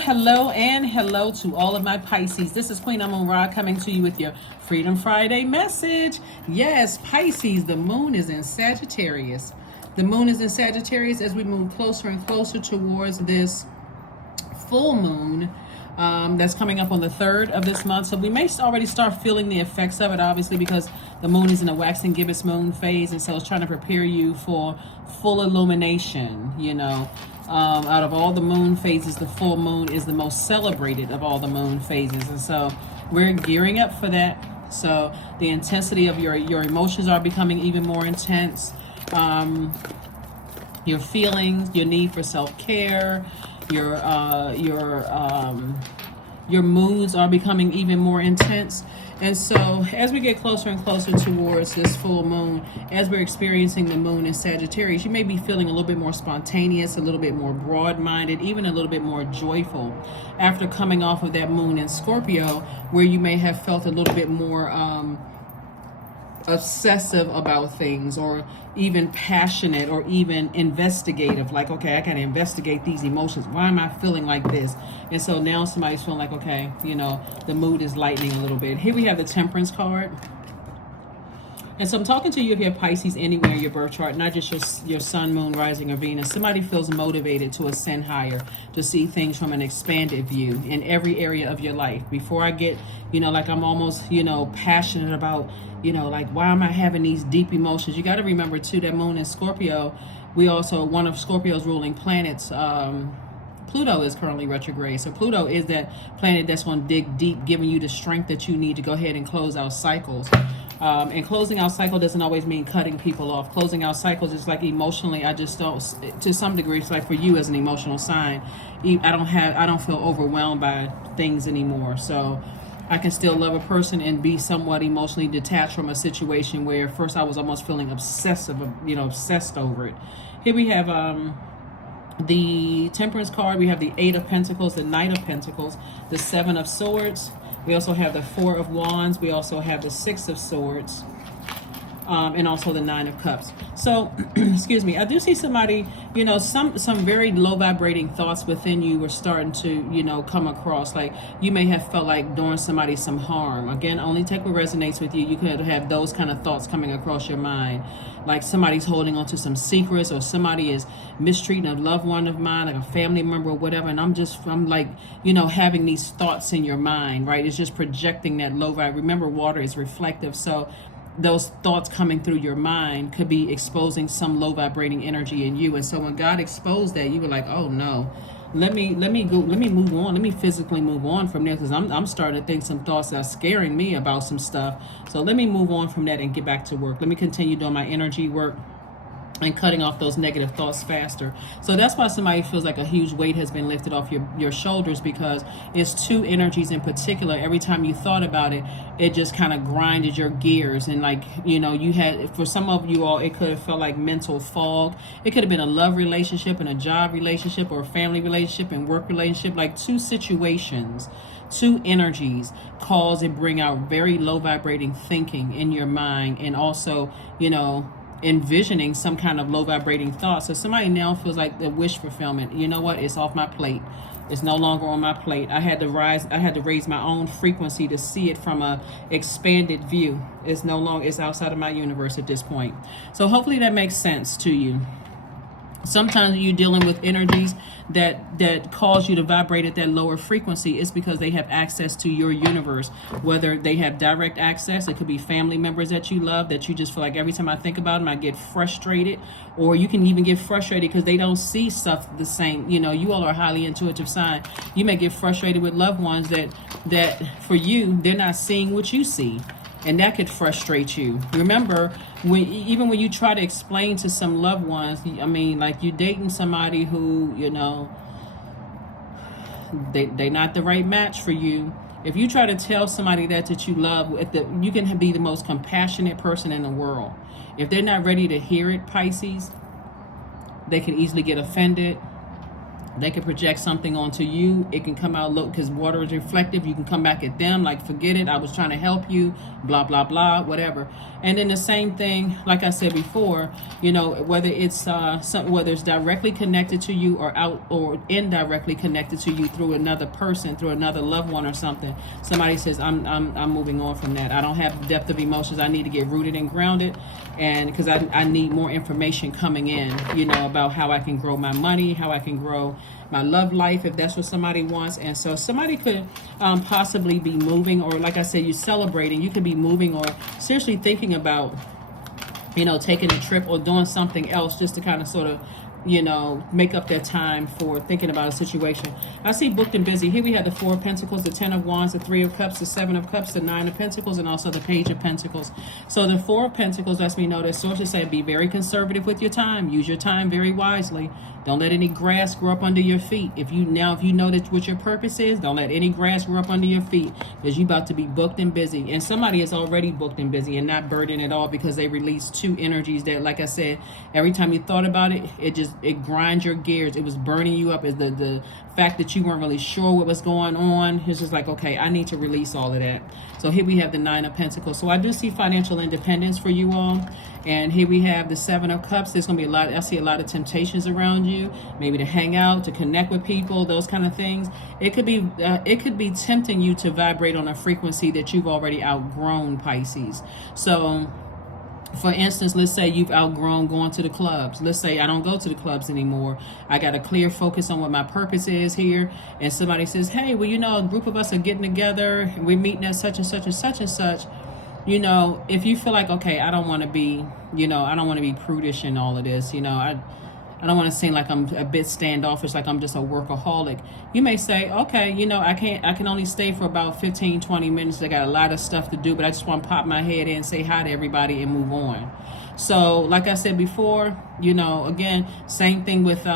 hello, and hello to all of my Pisces. This is Queen Amun Ra coming to you with your Freedom Friday message. Yes, Pisces, the moon is in Sagittarius. The moon is in Sagittarius as we move closer and closer towards this full moon that's coming up on the 3rd of this month. So we may already start feeling the effects of it, obviously, because the moon is in a waxing gibbous moon phase, and so it's trying to prepare you for full illumination, out of all the moon phases, the full moon is the most celebrated of all the moon phases. And so we're gearing up for that. So the intensity of your emotions are becoming even more intense. Your feelings, your need for self-care, your moods are becoming even more intense. And so as we get closer and closer towards this full moon, as we're experiencing the moon in Sagittarius, you may be feeling a little bit more spontaneous, a little bit more broad-minded, even a little bit more joyful after coming off of that moon in Scorpio, where you may have felt a little bit more obsessive about things, or even passionate, or even investigative, like, okay, I gotta investigate these emotions. Why am I feeling like this? And so now somebody's feeling like, okay, the mood is lightening a little bit. Here we have the Temperance card. And so I'm talking to you if you have Pisces anywhere in your birth chart, not just your sun, moon, rising, or Venus. Somebody feels motivated to ascend higher, to see things from an expanded view in every area of your life. Before I get, like I'm almost, passionate about, like, why am I having these deep emotions? You got to remember, too, that moon in Scorpio, we also, one of Scorpio's ruling planets, Pluto is currently retrograde. So Pluto is that planet that's going to dig deep, giving you the strength that you need to go ahead and close out cycles. And closing out cycle doesn't always mean cutting people off. Closing out cycles is like emotionally, I just don't, to some degree, it's like for you as an emotional sign, I don't feel overwhelmed by things anymore. So I can still love a person and be somewhat emotionally detached from a situation where first I was almost feeling obsessed over it. Here we have the Temperance card. We have the 8 of Pentacles, the Knight of Pentacles, the 7 of Swords. We also have the 4 of Wands. We also have the 6 of Swords. And also the 9 of Cups. So, excuse me, I do see somebody, some very low vibrating thoughts within you were starting to, come across. Like you may have felt like doing somebody some harm. Again, only take what resonates with you. You could have those kind of thoughts coming across your mind. Like somebody's holding on to some secrets, or somebody is mistreating a loved one of mine, like a family member or whatever. And I'm like, having these thoughts in your mind, right? It's just projecting that low vibe. Remember, water is reflective. So those thoughts coming through your mind could be exposing some low vibrating energy in you. And so when God exposed that, you were like, oh no, let me move on. Let me physically move on from there, because I'm starting to think some thoughts that are scaring me about some stuff. So let me move on from that and get back to work. Let me continue doing my energy work and cutting off those negative thoughts faster. So that's why somebody feels like a huge weight has been lifted off your shoulders, because it's 2 energies in particular. Every time you thought about it, it just kind of grinded your gears. And like, you had, for some of you all, it could have felt like mental fog. It could have been a love relationship and a job relationship, or a family relationship and work relationship, like 2 situations. 2 energies cause and bring out very low vibrating thinking in your mind, and also, envisioning some kind of low vibrating thought. So somebody now feels like the wish fulfillment. You know what? It's off my plate. It's no longer on my plate. I had to raise my own frequency to see it from a expanded view. It's no longer, it's outside of my universe at this point. So hopefully that makes sense to you. Sometimes you're dealing with energies that cause you to vibrate at that lower frequency. It's because they have access to your universe, whether they have direct access. It could be family members that you love, that you just feel like every time I think about them, I get frustrated. Or you can even get frustrated because they don't see stuff the same. You all are a highly intuitive sign. You may get frustrated with loved ones that for you, they're not seeing what you see. And that could frustrate you. Remember, even when you try to explain to some loved ones, like you're dating somebody who, they're not the right match for you. If you try to tell somebody that you love, you can be the most compassionate person in the world. If they're not ready to hear it, Pisces, they can easily get offended. They can project something onto you. It can come out, look, because water is reflective. You can come back at them like, forget it, I was trying to help you, blah, blah, blah, whatever. And then the same thing, like I said before, you know, whether it's whether it's directly connected to you or out or indirectly connected to you through another person, through another loved one or something. Somebody says, I'm moving on from that. I don't have depth of emotions. I need to get rooted and grounded. And because I need more information coming in, you know, about how I can grow my money, how I can grow my love life, if that's what somebody wants. And so somebody could possibly be moving, or like I said, you're celebrating, you could be moving or seriously thinking about, you know, taking a trip or doing something else just to kind of sort of, you know, make up their time for thinking about a situation. I see booked and busy. Here we have the 4 of Pentacles, the 10 of Wands, the 3 of Cups, the 7 of Cups, the 9 of Pentacles, and also the Page of Pentacles. So the 4 of Pentacles lets me know that sources say be very conservative with your time. Use your time very wisely. Don't let any grass grow up under your feet. If you know that what your purpose is, don't let any grass grow up under your feet, because you're about to be booked and busy. And somebody is already booked and busy and not burdened at all, because they released 2 energies that, like I said, every time you thought about it, it grinds your gears. It was burning you up. Is the fact that you weren't really sure what was going on. It's just like, okay, I need to release all of that. So here we have the 9 of Pentacles. So I do see financial independence for you all. And here we have the 7 of Cups. There's going to be I see a lot of temptations around you, maybe to hang out, to connect with people, those kind of things. It could be tempting you to vibrate on a frequency that you've already outgrown, Pisces. So for instance, let's say you've outgrown going to the clubs. Let's say I don't go to the clubs anymore. I got a clear focus on what my purpose is here. And somebody says, hey, well, you know, a group of us are getting together. We're meeting at such and such and such and such. You know, if you feel like, okay, I don't want to be, you know, I don't want to be prudish in all of this. You know, I don't want to seem like I'm a bit standoffish, like I'm just a workaholic. You may say, okay, you know, I can only stay for about 15, 20 minutes. I got a lot of stuff to do, but I just want to pop my head in, say hi to everybody and move on. So like I said before, you know, again, same thing with,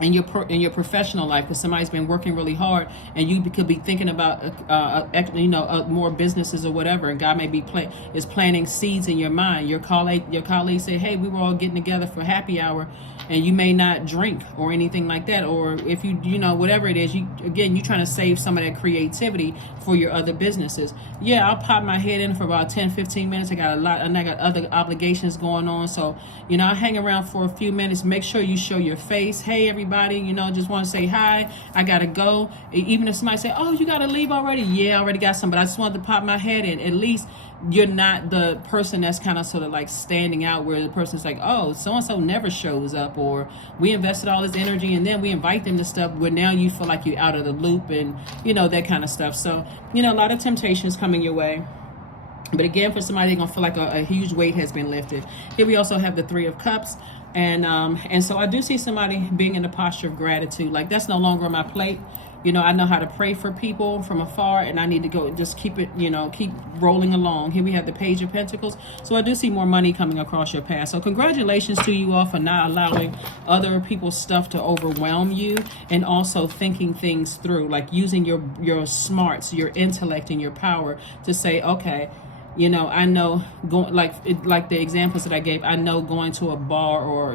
in your professional life, because somebody's been working really hard and you could be thinking about more businesses or whatever, and God may be planting seeds in your mind. Your colleague say, hey, we were all getting together for happy hour, and you may not drink or anything like that, or if you know, whatever it is, you're trying to save some of that creativity for your other businesses. Yeah, I'll pop my head in for about 10-15 minutes. I got other obligations going on, so you know, I hang around for a few minutes. Make sure you show your face. Hey, everybody, you know, just want to say hi. I gotta go. Even if somebody say, oh, you gotta leave already. Yeah, I already got some, but I just wanted to pop my head in. At least you're not the person that's kind of sort of like standing out, where the person's like, oh, so-and-so never shows up, or we invested all this energy and then we invite them to stuff where now you feel like you're out of the loop, and you know, that kind of stuff. So, you know, a lot of temptations coming your way. But again, for somebody, they're going to feel like a huge weight has been lifted. Here we also have the 3 of Cups. And so I do see somebody being in a posture of gratitude. Like, that's no longer on my plate. You know, I know how to pray for people from afar, and I need to go just keep it, you know, keep rolling along. Here we have the Page of Pentacles. So I do see more money coming across your path. So congratulations to you all for not allowing other people's stuff to overwhelm you, and also thinking things through, like using your smarts, your intellect, and your power to say, okay, you know, I know going like the examples that I gave, I know going to a bar or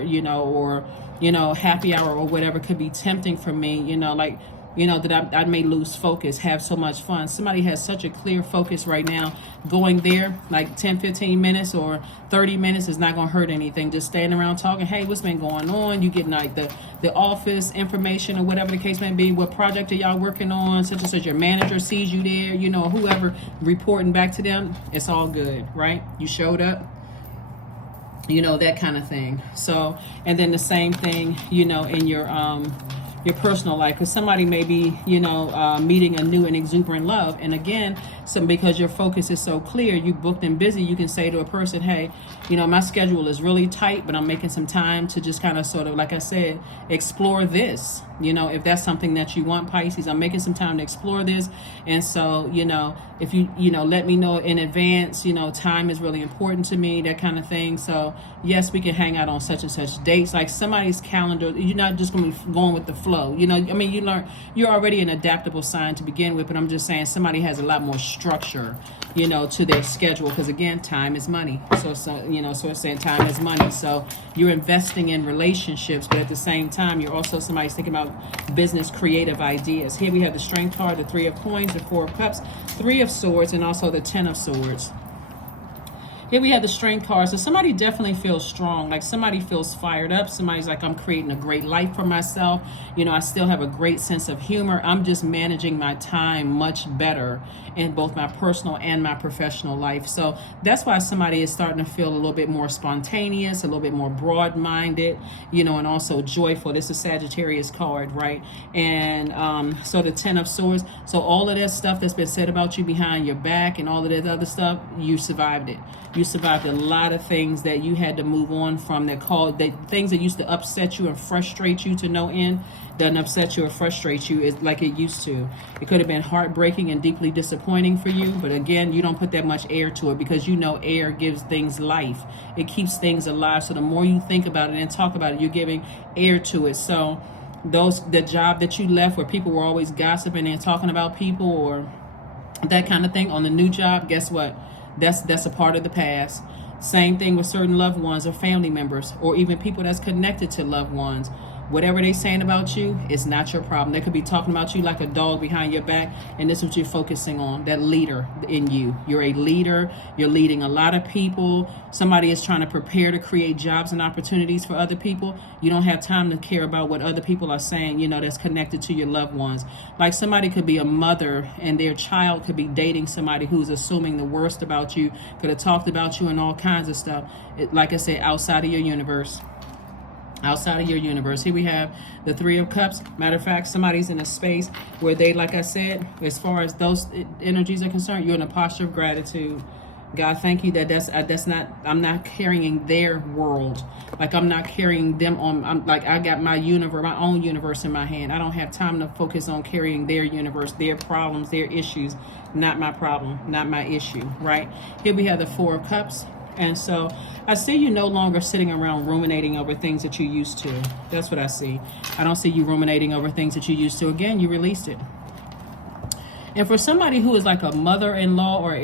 happy hour or whatever could be tempting for me, you know, like, you know, that I may lose focus, have so much fun. Somebody has such a clear focus right now. Going there, like 10, 15 minutes or 30 minutes is not going to hurt anything. Just standing around talking, hey, what's been going on? You getting like the office information or whatever the case may be. What project are y'all working on? Such and such. Your manager sees you there, you know, whoever reporting back to them. It's all good, right? You showed up. You know, that kind of thing. So, and then the same thing, you know, in your personal life, because somebody may be, you know, meeting a new and exuberant love. And again, because your focus is so clear, you booked and busy, you can say to a person, hey, you know, my schedule is really tight, but I'm making some time to just kind of sort of, like I said, explore this. You know, if that's something that you want, Pisces, I'm making some time to explore this. And so, you know, if you let me know in advance, you know, time is really important to me, that kind of thing. So yes, we can hang out on such and such dates, like somebody's calendar. You're not just going to be going with the flow. You know, I mean, you're already an adaptable sign to begin with, but I'm just saying somebody has a lot more structure, you know, to their schedule, because again, time is money. So you know, so it's saying time is money. So you're investing in relationships, but at the same time, you're also somebody's thinking about business, creative ideas. Here we have the Strength card, the Three of Coins, the Four of Cups, Three of Swords, and also the Ten of Swords. Here we have the Strength card. So somebody definitely feels strong. Like somebody feels fired up. Somebody's like, I'm creating a great life for myself. You know, I still have a great sense of humor. I'm just managing my time much better in both my personal and my professional life. So that's why somebody is starting to feel a little bit more spontaneous, a little bit more broad-minded, you know, and also joyful. This is Sagittarius card, right? And so the Ten of Swords. So all of that stuff that's been said about you behind your back and all of that other stuff, you survived it. You survived a lot of things that you had to move on from, that things that used to upset you and frustrate you to no end, doesn't upset you or frustrate you like it used to. It could have been heartbreaking and deeply disappointing for you, but again, you don't put that much air to it, because you know air gives things life. It keeps things alive. So the more you think about it and talk about it, you're giving air to it. So the job that you left where people were always gossiping and talking about people or that kind of thing, on the new job, guess what? That's a part of the past. Same thing with certain loved ones or family members, or even people that's connected to loved ones. Whatever they're saying about you, it's not your problem. They could be talking about you like a dog behind your back, and this is what you're focusing on, that leader in you. You're a leader. You're leading a lot of people. Somebody is trying to prepare to create jobs and opportunities for other people. You don't have time to care about what other people are saying, you know, that's connected to your loved ones. Like somebody could be a mother and their child could be dating somebody who's assuming the worst about you, could have talked about you and all kinds of stuff. Like I said, outside of your universe. Outside of your universe. Here we have the Three of Cups. Matter of fact, somebody's in a space where they, like I said, as far as those energies are concerned, you're in a posture of gratitude. God, thank you that's not, I'm not carrying their world. Like I'm not carrying them on. I'm like, I got my universe, my own universe in my hand. I don't have time to focus on carrying their universe, their problems, their issues. Not my problem, not my issue, right? Here we have the Four of Cups. And so I see you no longer sitting around ruminating over things that you used to. That's what I see. I don't see you ruminating over things that you used to. Again, you released it. And for somebody who is like a mother-in-law or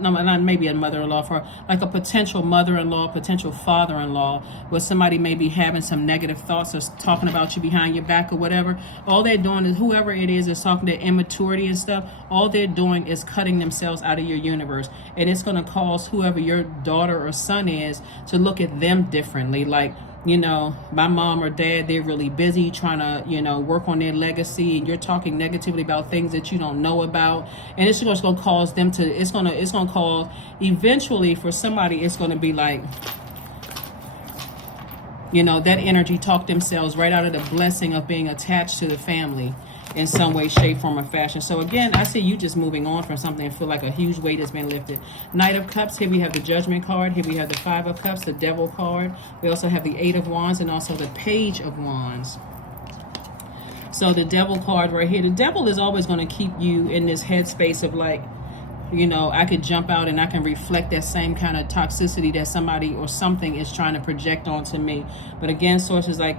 not maybe a mother-in-law, for like a potential mother-in-law, potential father-in-law, where somebody may be having some negative thoughts or talking about you behind your back or whatever, all they're doing is, whoever it is talking to immaturity and stuff, all they're doing is cutting themselves out of your universe. And it's going to cause whoever your daughter or son is to look at them differently. Like, you know, my mom or dad, they're really busy trying to, you know, work on their legacy, and you're talking negatively about things that you don't know about, and it's just going to cause them to, it's going to cause, eventually for somebody, it's going to be like, you know, that energy talk themselves right out of the blessing of being attached to the family in some way, shape, form, or fashion. So again, I see you just moving on from something and feel like a huge weight has been lifted. Knight of Cups. Here we have the Judgment card. Here we have the Five of Cups, the Devil card. We also have the Eight of Wands and also the Page of Wands. So the Devil card right here. The Devil is always going to keep you in this headspace of like, you know, I could jump out and I can reflect that same kind of toxicity that somebody or something is trying to project onto me. But again, sources like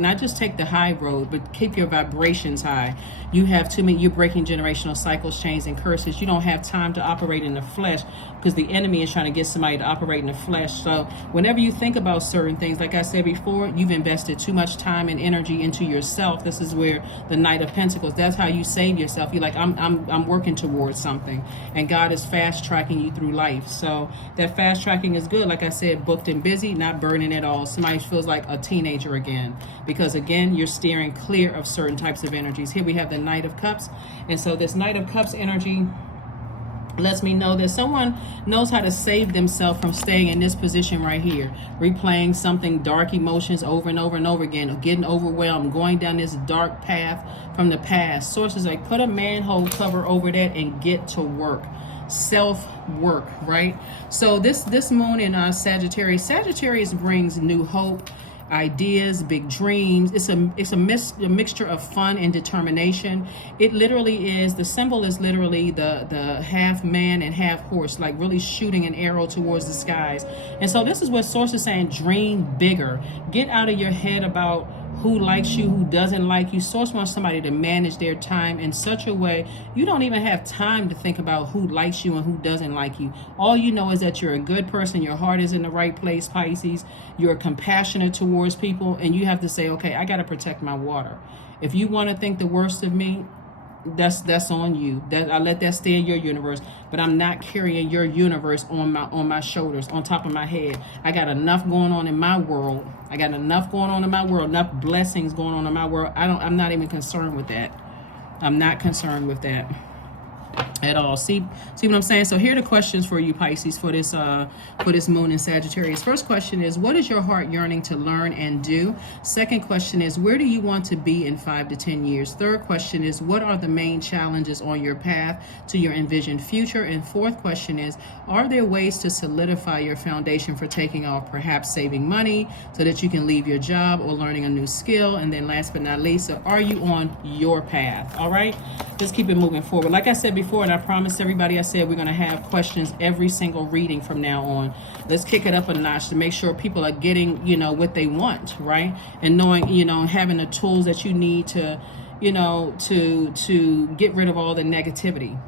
not just take the high road, but keep your vibrations high. You have too many, you're breaking generational cycles, chains, and curses. You don't have time to operate in the flesh because the enemy is trying to get somebody to operate in the flesh. So whenever you think about certain things, like I said before, you've invested too much time and energy into yourself. This is where the Knight of Pentacles, that's how you save yourself. You're like, I'm working towards something, and God is fast tracking you through life. So that fast tracking is good. Like I said, booked and busy, not burning at all. Somebody feels like a teenager again, because again, you're steering clear of certain types of energies. Here we have the Knight of Cups. And so this Knight of Cups energy lets me know that someone knows how to save themselves from staying in this position right here, replaying something, dark emotions over and over and over again, or getting overwhelmed, going down this dark path from the past. Sources like, put a manhole cover over that and get to work. Self-work, right? So this moon in Sagittarius brings new hope. ideas, big dreams. It's a mixture of fun and determination. It literally is, the symbol is literally the half man and half horse, like really shooting an arrow towards the skies. And so this is what Source is saying: dream bigger. Get out of your head about who likes you, who doesn't like you. Source wants somebody to manage their time in such a way you don't even have time to think about who likes you and who doesn't like you. All you know is that you're a good person, your heart is in the right place, Pisces. You're compassionate towards people, and you have to say, okay, I got to protect my water. If you want to think the worst of me, that's on you. That I let that stay in your universe, but I'm not carrying your universe on my shoulders, on top of my head. I got enough going on in my world. Enough blessings going on in my world. I'm not even concerned with that. I'm not concerned with that at all. See what I'm saying? So here are the questions for you, Pisces, for this moon in Sagittarius. First question is, what is your heart yearning to learn and do? Second question is, where do you want to be in 5 to 10 years? Third question is, what are the main challenges on your path to your envisioned future? And fourth question is, are there ways to solidify your foundation for taking off, perhaps saving money so that you can leave your job or learning a new skill? And then last but not least, so are you on your path? All right, let's keep it moving forward. Like I said before, and I promised everybody, I said we're going to have questions every single reading from now on. Let's kick it up a notch to make sure people are getting, what they want, right? And knowing, having the tools that you need to, to get rid of all the negativity,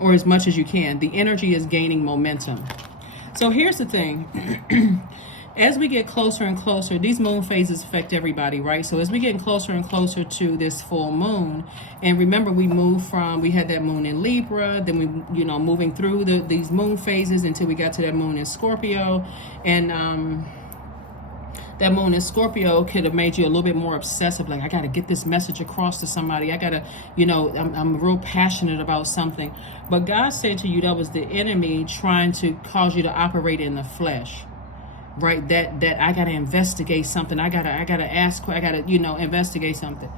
or as much as you can. The energy is gaining momentum. So here's the thing. As we get closer and closer, these moon phases affect everybody, right? So as we get closer and closer to this full moon, and remember we had that moon in Libra, then we, moving through these moon phases until we got to that moon in Scorpio. And that moon in Scorpio could have made you a little bit more obsessive, like I got to get this message across to somebody. I got to, I'm real passionate about something. But God said to you that was the enemy trying to cause you to operate in the flesh. Right, that I gotta investigate something. I gotta ask. I gotta investigate something.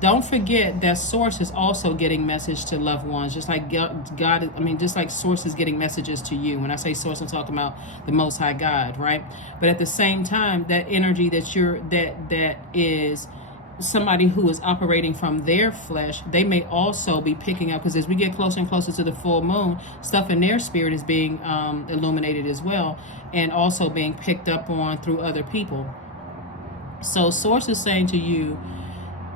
Don't forget that Source is also getting message to loved ones, just like God. Just like Source is getting messages to you. When I say Source, I'm talking about the Most High God, right? But at the same time, that energy that is somebody who is operating from their flesh, they may also be picking up, because as we get closer and closer to the full moon, stuff in their spirit is being illuminated as well, and also being picked up on through other people. So Source is saying to you,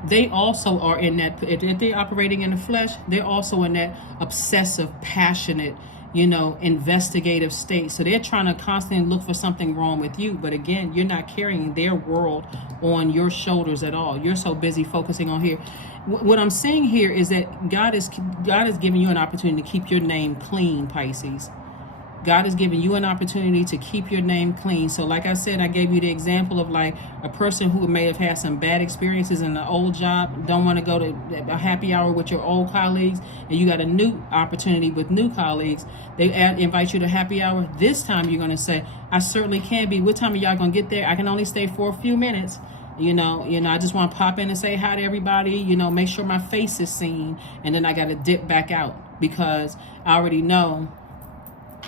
they also are in that, if they're operating in the flesh, they're also in that obsessive, passionate, investigative state. So they're trying to constantly look for something wrong with you. But again, you're not carrying their world on your shoulders at all. You're so busy focusing on here. What I'm saying here is that God is giving you an opportunity to keep your name clean, Pisces. God is giving you an opportunity to keep your name clean. So like I said, I gave you the example of like a person who may have had some bad experiences in the old job, don't want to go to a happy hour with your old colleagues, and you got a new opportunity with new colleagues. They invite you to happy hour. This time you're going to say, I certainly can be. What time are y'all going to get there? I can only stay for a few minutes. I just want to pop in and say hi to everybody, make sure my face is seen. And then I got to dip back out, because I already know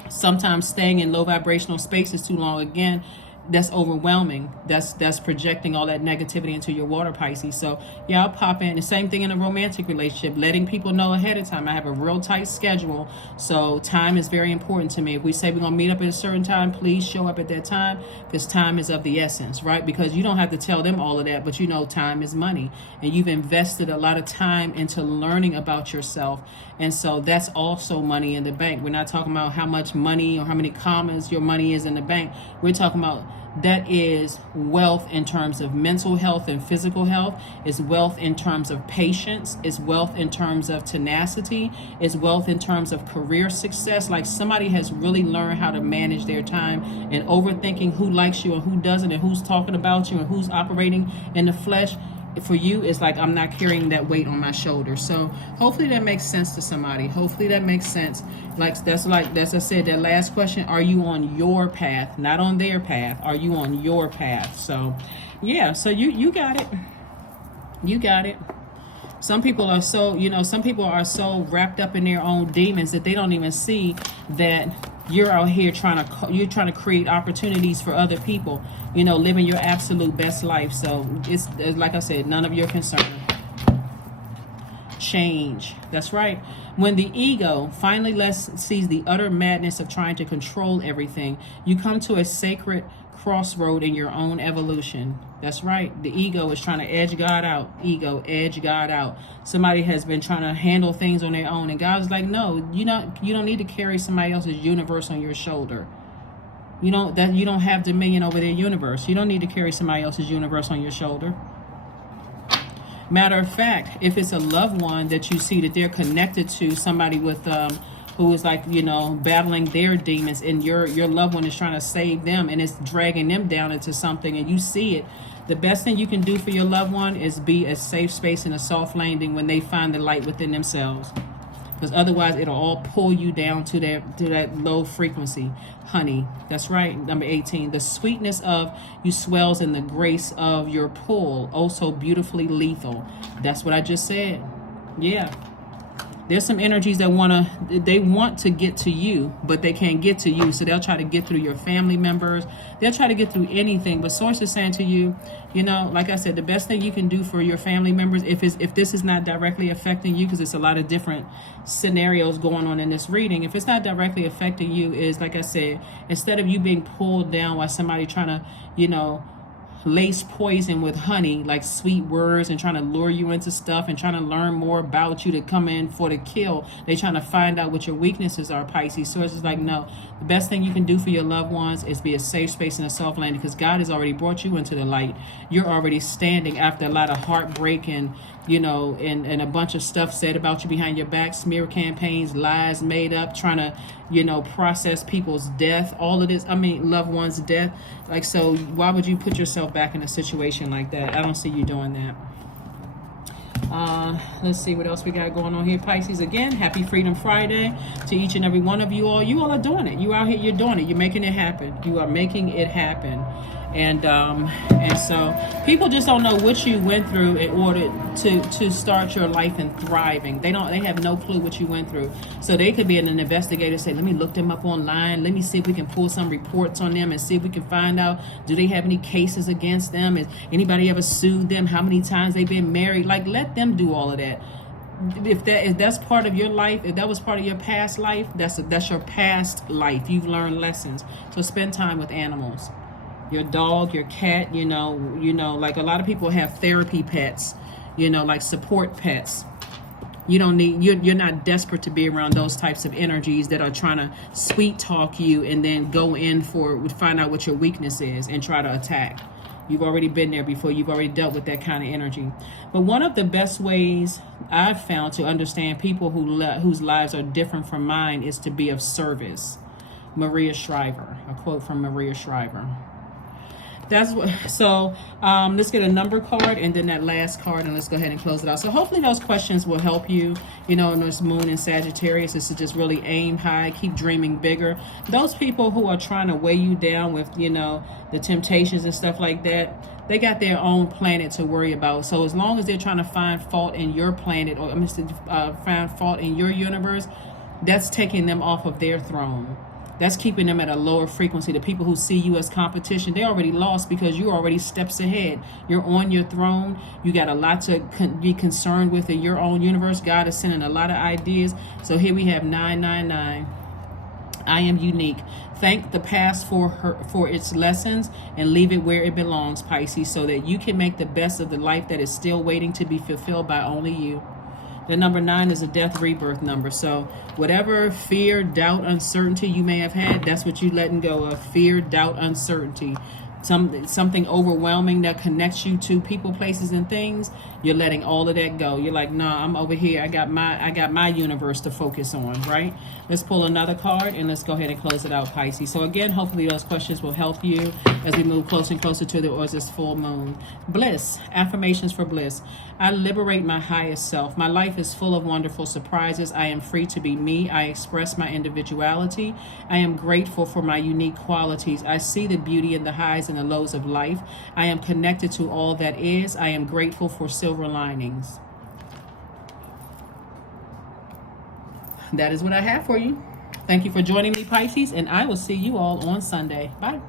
sometimes staying in low vibrational spaces too long, again, that's overwhelming. That's projecting all that negativity into your water, Pisces. So yeah, I'll pop in. The same thing in a romantic relationship, letting people know ahead of time. I have a real tight schedule, so time is very important to me. If we say we're gonna meet up at a certain time, please show up at that time, because time is of the essence, right? Because you don't have to tell them all of that, but time is money, and you've invested a lot of time into learning about yourself, and so that's also money in the bank. We're not talking about how much money or how many commas your money is in the bank. We're talking about that is wealth in terms of mental health and physical health, is wealth in terms of patience, is wealth in terms of tenacity, is wealth in terms of career success. Like somebody has really learned how to manage their time, and overthinking who likes you and who doesn't, and who's talking about you and who's operating in the flesh. For you, it's like I'm not carrying that weight on my shoulders. So hopefully that makes sense to somebody. Hopefully that makes sense. That's I said, that last question, are you on your path, not on their path? Are you on your path? So yeah, so you got it. You got it. Some people are so, some people are so wrapped up in their own demons that they don't even see that you're out here you're trying to create opportunities for other people, you know, living your absolute best life. So it's like I said, none of your concern. Change. That's right. When the ego finally sees the utter madness of trying to control everything, you come to a sacred crossroad in your own evolution. That's right. The ego is trying to edge God out. Ego, edge God out. Somebody has been trying to handle things on their own, and God's like, no, you don't need to carry somebody else's universe on your shoulder. You don't have dominion over their universe. You don't need to carry somebody else's universe on your shoulder. Matter of fact, if it's a loved one that you see that they're connected to, somebody with who is like, you know, battling their demons, and your loved one is trying to save them and it's dragging them down into something, and you see it, the best thing you can do for your loved one is be a safe space and a soft landing when they find the light within themselves. Because otherwise it'll all pull you down to that low frequency. Honey, that's right. Number 18, the sweetness of you swells in the grace of your pull, oh so beautifully lethal. That's what I just said. Yeah. There's some energies that want to get to you, but they can't get to you. So they'll try to get through your family members. They'll try to get through anything. But Source is saying to you, you know, like I said, the best thing you can do for your family members, if this is not directly affecting you, because it's a lot of different scenarios going on in this reading. If it's not directly affecting you, is like I said, instead of you being pulled down by somebody trying to, you know, lace poison with honey, like sweet words, and trying to lure you into stuff and trying to learn more about you to come in for the kill. They trying to find out what your weaknesses are, Pisces. So it's just like, no, the best thing you can do for your loved ones is be a safe space and a soft landing, because God has already brought you into the light. You're already standing after a lot of heartbreak and, you know, and a bunch of stuff said about you behind your back, smear campaigns, lies made up, trying to, you know, process people's death, all of this. I mean, loved ones' death. Like, so why would you put yourself back in a situation like that? I don't see you doing that. Let's see what else we got going on here, Pisces. Again, happy Freedom Friday to each and every one of you all. You all are doing it. You out here, you're doing it. You're making it happen. You are making it happen. And so people just don't know what you went through in order to start your life and thriving. They have no clue what you went through. So they could be an investigator, say, let me look them up online. Let me see if we can pull some reports on them and see if we can find out, do they have any cases against them? Has anybody ever sued them? How many times they've been married? Like, let them do all of that. If that's part of your life, if that was part of your past life, that's your past life. You've learned lessons. So spend time with animals. Your dog, your cat, you know, like a lot of people have therapy pets, you know, like support pets. You don't need, you're not desperate to be around those types of energies that are trying to sweet talk you and then go in find out what your weakness is and try to attack. You've already been there before. You've already dealt with that kind of energy. But one of the best ways I've found to understand people whose lives are different from mine is to be of service. Maria Shriver, a quote from Maria Shriver. That's what. So let's get a number card and then that last card, and let's go ahead and close it out. So hopefully those questions will help you. You know, in this moon in Sagittarius, is to just really aim high, keep dreaming bigger. Those people who are trying to weigh you down with, you know, the temptations and stuff like that, they got their own planet to worry about. So as long as they're trying to find fault in your planet, or find fault in your universe, that's taking them off of their throne. That's keeping them at a lower frequency. The people who see you as competition, they already lost because you're already steps ahead. You're on your throne. You got a lot to be concerned with in your own universe. God is sending a lot of ideas. So here we have 999. I am unique. Thank the past for its lessons and leave it where it belongs, Pisces, so that you can make the best of the life that is still waiting to be fulfilled by only you. The number 9 is a death rebirth number. So whatever fear, doubt, uncertainty you may have had, that's what you're letting go of. Fear, doubt, uncertainty. Something overwhelming that connects you to people, places, and things. You're letting all of that go. You're like, nah, I'm over here. I got my universe to focus on, right? Let's pull another card and let's go ahead and close it out, Pisces. So again, hopefully those questions will help you as we move closer and closer to this full moon. Bliss, affirmations for bliss. I liberate my highest self. My life is full of wonderful surprises. I am free to be me. I express my individuality. I am grateful for my unique qualities. I see the beauty in the highs and the lows of life. I am connected to all that is. I am grateful for silver linings. That is what I have for you. Thank you for joining me, Pisces, and I will see you all on Sunday. Bye.